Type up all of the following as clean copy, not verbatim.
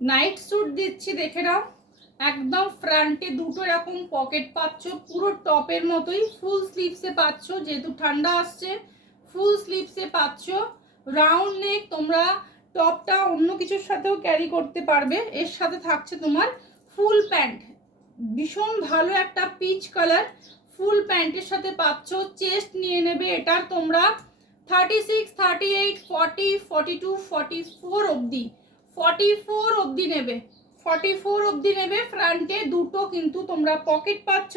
Night sweet দিচ্ছি, দেখে নাও। একদম ফ্রন্টে দুটো এরকম পকেট পাচ্ছ, পুরো টপের মতোই। ফুল স্লিভসে পাচ্ছ, যেহেতু ঠান্ডা আসছে ফুল স্লিভসে পাচ্ছ। রাউন্ড নেক, তোমরা টপটা অন্য কিছুর সাথেও ক্যারি করতে পারবে। এর সাথে থাকছে তোমার ফুল প্যান্ট, ভীষণ ভালো একটা পিচ কালার ফুল প্যান্টের সাথে পাচ্ছ। চেস্ট নিয়ে নেবে এটার তোমরা 36, 38, 40, 42, 44 অবধি, 44 অবধি নেবে, 44 অবধি নেবে। ফ্রন্টে দুটো কিন্তু তোমরা পকেট পাচ্ছ।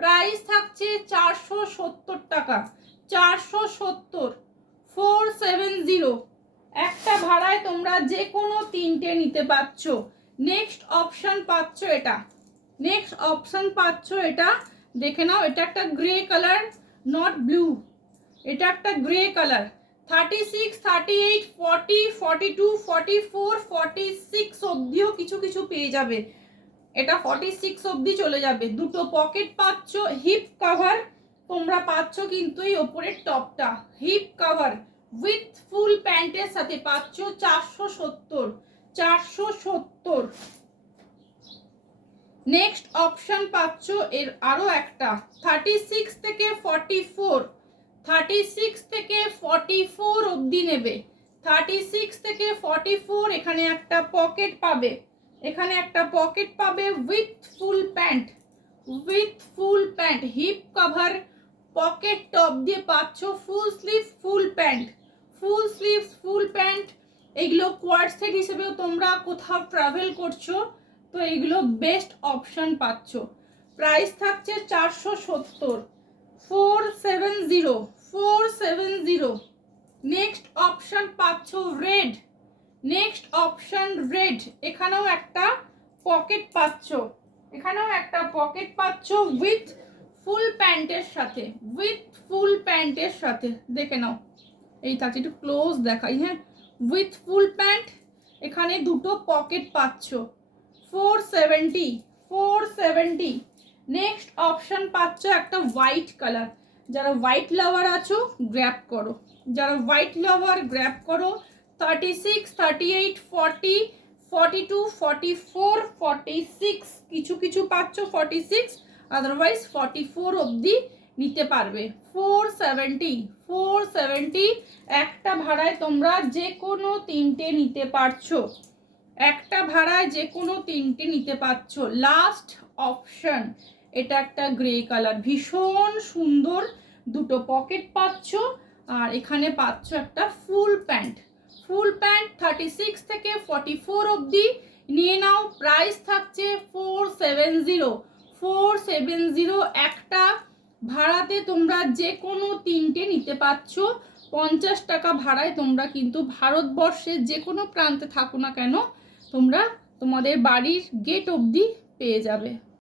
প্রাইস থাকছে 470 টাকা, 470, 470। একটা ভাড়ায় তোমরা যে কোনো তিনটে নিতে পাচ্ছ। নেক্সট অপশন পাচ্ছ এটা, নেক্সট অপশন পাচ্ছ এটা, দেখে নাও। এটা একটা গ্রে কালার, নট ব্লু, এটা একটা গ্রে কালার। 36, 38, 40, 42, 44, 46 অবধিও কিছু কিছু পেয়ে যাবে। এটা 46 অবধি চলে যাবে। দুটো পকেট পাচ্ছ, হিপ কভার তোমরা পাচ্ছ কিন্তু এই ওপরের টপটা হিপ কভার উইথ ফুল প্যান্টের সাথে পাচ্ছ 470, 470। নেক্সট অপশন পাচ্ছ এর আরো একটা 36 থেকে 44, 36 থেকে 44 অবধি নেবে। 36 থেকে 44 এখানে একটা পকেট পাবে, এখানে একটা পকেট পাবে with full pant, with full pant hip cover pocket top দিয়ে পাচ্ছ। Full sleeve full pant, full sleeve full pant. এইগুলো কোয়ার্ড সেট হিসেবেও তোমরা কোথাও ট্রাভেল করছো তো এইগুলো বেস্ট অপশন পাচ্ছ। প্রাইস থাকছে 470, 470, 470। নেক্সট অপশন পাচ্ছ রেড, নেক্সট অপশন রেড। এখানেও একটা পকেট পাচ্ছ, এখানেও একটা পকেট পাচ্ছ উইথ ফুল প্যান্টের সাথে, উইথ ফুল প্যান্টের সাথে। দেখে নাও, এই থাকছে, একটু ক্লোজ দেখাই। হ্যাঁ, উইথ ফুল প্যান্ট, এখানে দুটো পকেট পাচ্ছ। 470, 470। নেক্সট অপশন পাচ্ছ একটা হোয়াইট কালার। যারা হোয়াইট লাভার আছো গ্র্যাব করো, যারা হোয়াইট লাভার গ্র্যাব করো। 36, 38, 40, 42, 44, 46 কিছু কিছু পাচ্ছ 46, আদারওয়াইজ 44 অবধি নিতে পারবে। 470, 470। একটা ভাড়ায় তোমরা যে কোনো তিনটে নিতে পারছো, একটা ভাড়ায় যে কোনো তিনটে নিতে পারছো। লাস্ট অপশন, এটা একটা গ্রে কালার, ভীষণ সুন্দর। দুটো পকেট পাচ্ছ আর এখানে পাচ্ছ একটা ফুল প্যান্ট, ফুল প্যান্ট 36 থেকে 44 অবধি নিয়ে নাও। প্রাইস থাকছে 470, 470। একটা ভাড়াতে তোমরা যে কোনো তিনটে নিতে পারছো। 50 টাকা ভাড়ায় তোমরা কিন্তু ভারতবর্ষের যে কোনো প্রান্তে থাকো না কেন তোমরা তোমাদের বাড়ির গেট অবধি পেয়ে যাবে।